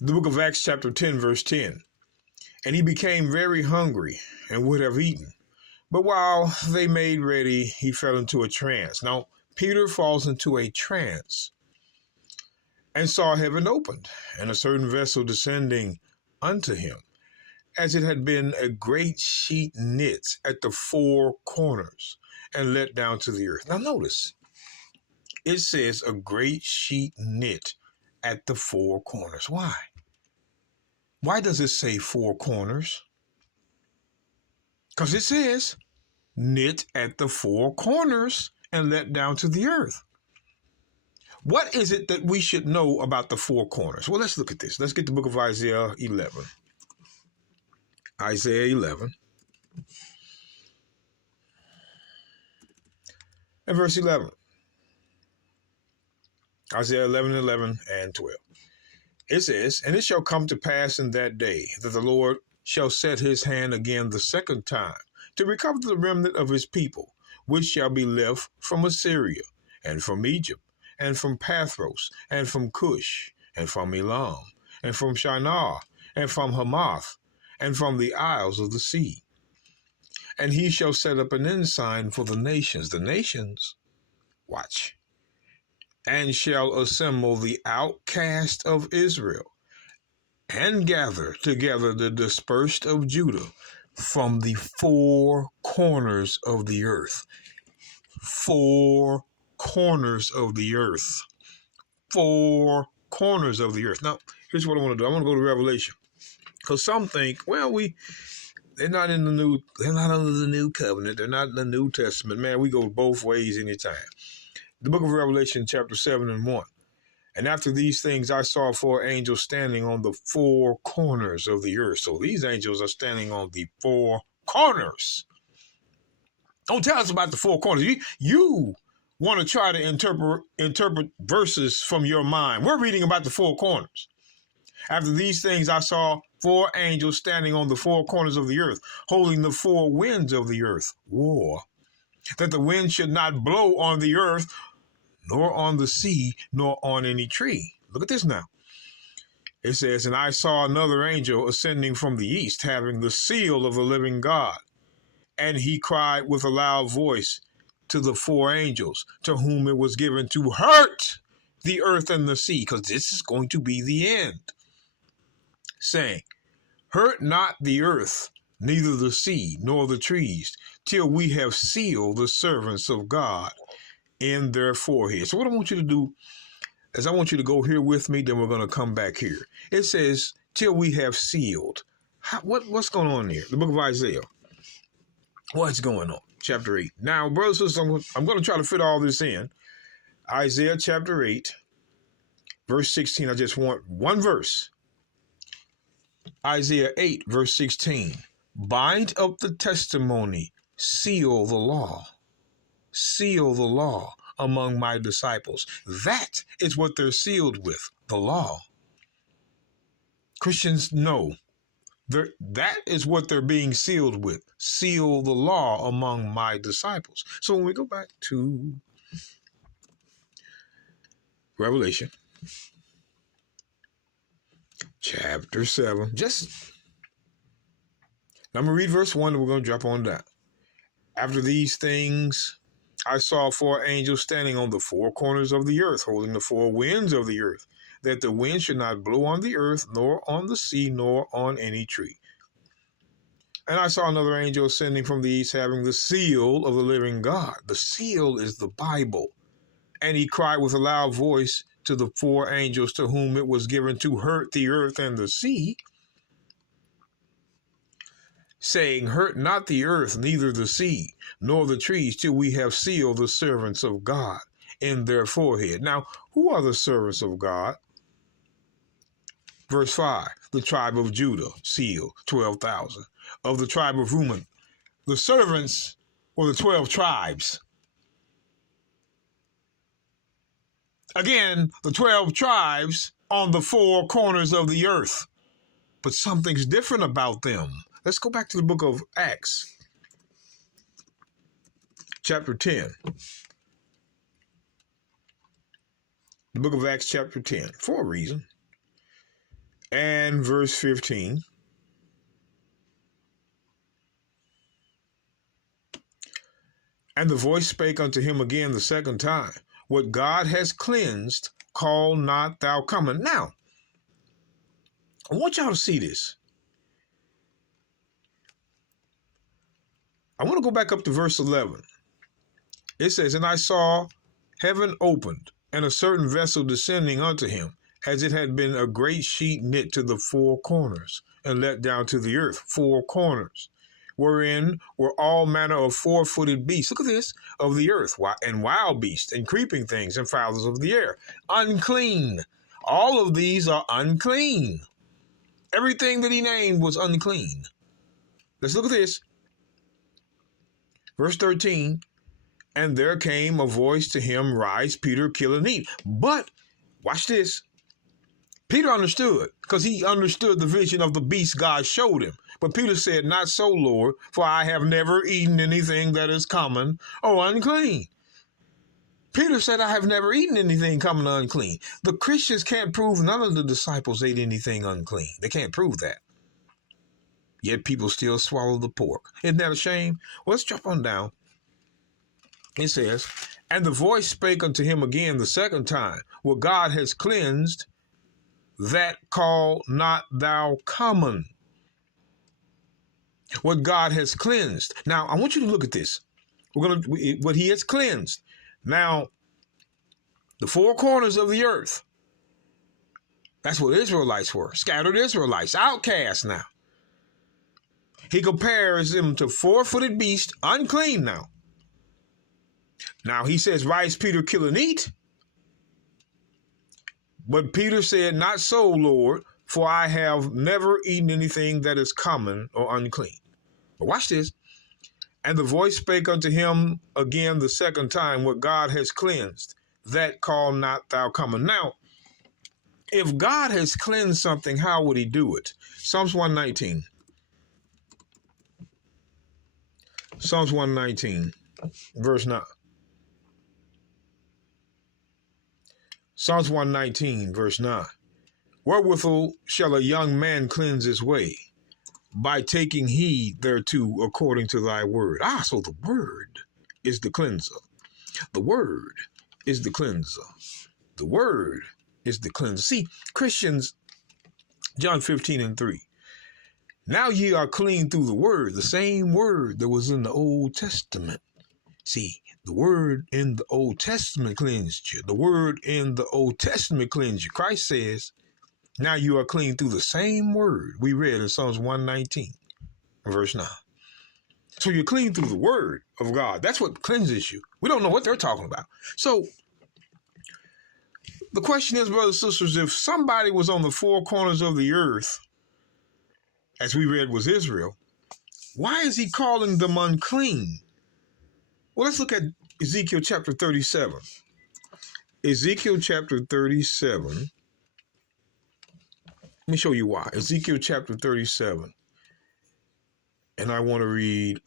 The book of Acts chapter 10, verse 10. And he became very hungry and would have eaten. But while they made ready, he fell into a trance. Now, Peter falls into a trance and saw heaven opened, and a certain vessel descending unto him, as it had been a great sheet knit at the four corners and let down to the earth. Now, notice, it says a great sheet knit at the four corners. Why? Why does it say four corners? Because it says knit at the four corners and let down to the earth. What is it that we should know about the four corners? Well, let's look at this. Let's get the book of Isaiah 11. Isaiah 11 and verse 11. Isaiah 11, 11 and 12. It says, and it shall come to pass in that day that the Lord shall set his hand again the second time to recover the remnant of his people, which shall be left from Assyria and from Egypt and from Pathros and from Cush and from Elam and from Shinar and from Hamath and from the isles of the sea. And he shall set up an ensign for the nations. The nations, watch, and shall assemble the outcast of Israel and gather together the dispersed of Judah from the four corners of the earth. Four corners of the earth. Four corners of the earth. Now, here's what I want to do. I want to go to Revelation. Because some think, well, they're not under the new covenant. They're not in the New Testament. Man, we go both ways anytime. The book of Revelation, chapter 7 and 1. And after these things, I saw four angels standing on the four corners of the earth. So these angels are standing on the four corners. Don't tell us about the four corners. You want to try to interpret verses from your mind. We're reading about the four corners. After these things, I saw four angels standing on the four corners of the earth, holding the four winds of the earth. War. That the wind should not blow on the earth, nor on the sea, nor on any tree. Look at this now. It says, and I saw another angel ascending from the east, having the seal of the living God. And he cried with a loud voice to the four angels, to whom it was given to hurt the earth and the sea, because this is going to be the end, saying, hurt not the earth, neither the sea, nor the trees, till we have sealed the servants of God in their foreheads. So what I want you to do is I want you to go here with me, then we're going to come back here. It says, till we have sealed. What's going on here? The book of Isaiah. What's going on? Chapter 8. Now, brothers and sisters, I'm going to try to fit all this in. Isaiah chapter 8, verse 16. I just want one verse. Isaiah 8, verse 16. Bind up the testimony, seal the law. Seal the law among my disciples. That is what they're sealed with, the law. Christians know that is what they're being sealed with. Seal the law among my disciples. So when we go back to Revelation chapter 7, I'm going to read verse 1 and we're going to drop on down. After these things, I saw four angels standing on the four corners of the earth, holding the four winds of the earth, that the wind should not blow on the earth, nor on the sea, nor on any tree. And I saw another angel ascending from the east, having the seal of the living God. The seal is the Bible. And he cried with a loud voice to the four angels to whom it was given to hurt the earth and the sea, saying, hurt not the earth, neither the sea, nor the trees, till we have sealed the servants of God in their forehead. Now, who are the servants of God? Verse 5, the tribe of Judah, seal, 12,000. Of the tribe of Reuben, the servants were the 12 tribes. Again, the 12 tribes on the four corners of the earth. But something's different about them. Let's go back to the book of Acts, chapter 10. The book of Acts, chapter 10, for a reason. and verse 15. And the voice spake unto him again the second time, what God has cleansed, call not thou common. Now, I want y'all to see this. I want to go back up to verse 11. It says, and I saw heaven opened, and a certain vessel descending unto him, as it had been a great sheet knit to the four corners, and let down to the earth, four corners, wherein were all manner of four-footed beasts. Look at this, of the earth, and wild beasts, and creeping things, and fowls of the air, unclean. All of these are unclean. Everything that he named was unclean. Let's look at this. Verse 13, and there came a voice to him, rise, Peter, kill and eat. But, watch this, Peter understood, because he understood the vision of the beast God showed him. But Peter said, not so, Lord, for I have never eaten anything that is common or unclean. Peter said, I have never eaten anything common or unclean. The Christians can't prove none of the disciples ate anything unclean. They can't prove that. Yet people still swallow the pork. Isn't that a shame? Well, let's jump on down. It says, and the voice spake unto him again the second time, what God has cleansed, that call not thou common. What God has cleansed. Now, I want you to look at this. What he has cleansed. Now, the four corners of the earth, that's what Israelites were. Scattered Israelites, outcasts now. He compares them to four-footed beasts, unclean now. Now he says, rise, Peter, kill and eat. But Peter said, not so, Lord, for I have never eaten anything that is common or unclean. But watch this. And the voice spake unto him again the second time, what God has cleansed, that call not thou common. Now, if God has cleansed something, how would he do it? Psalms 119. Psalms 119, verse 9. Psalms 119, verse 9. Wherewithal shall a young man cleanse his way? By taking heed thereto according to thy word. So the word is the cleanser. The word is the cleanser. The word is the cleanser. See, Christians, John 15 and 3. Now ye are clean through the word, the same word that was in the Old Testament. See, the word in the Old Testament cleansed you. The word in the Old Testament cleansed you. Christ says, now you are clean through the same word we read in Psalms 119, verse 9. So you're clean through the word of God. That's what cleanses you. We don't know what they're talking about. So the question is, brothers and sisters, if somebody was on the four corners of the earth, as we read was Israel, why is he calling them unclean? Well, let's look at Ezekiel chapter 37. Ezekiel chapter 37. Let me show you why. Ezekiel chapter 37. And I want to read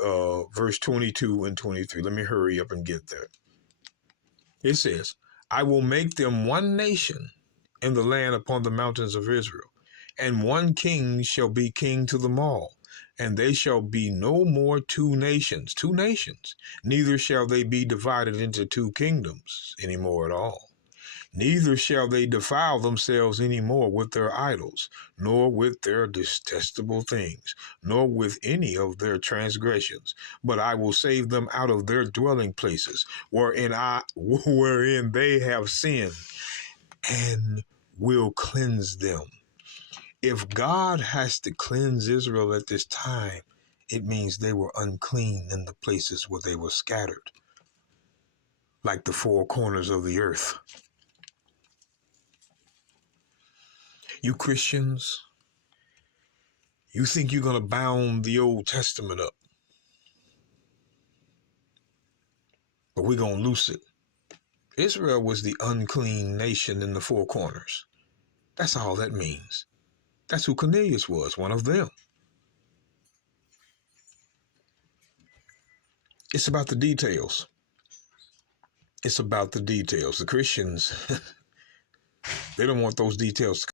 verse 22 and 23. Let me hurry up and get there. It says, I will make them one nation in the land upon the mountains of Israel, and one king shall be king to them all. And they shall be no more two nations, neither shall they be divided into two kingdoms any more at all. Neither shall they defile themselves any more with their idols, nor with their detestable things, nor with any of their transgressions. But I will save them out of their dwelling places, wherein they have sinned, and will cleanse them. If God has to cleanse Israel at this time, it means they were unclean in the places where they were scattered, like the four corners of the earth. You Christians, you think you're going to bound the Old Testament up, but we're going to loose it. Israel was the unclean nation in the four corners. That's all that means. That's who Cornelius was, one of them. It's about the details. It's about the details. The Christians, they don't want those details to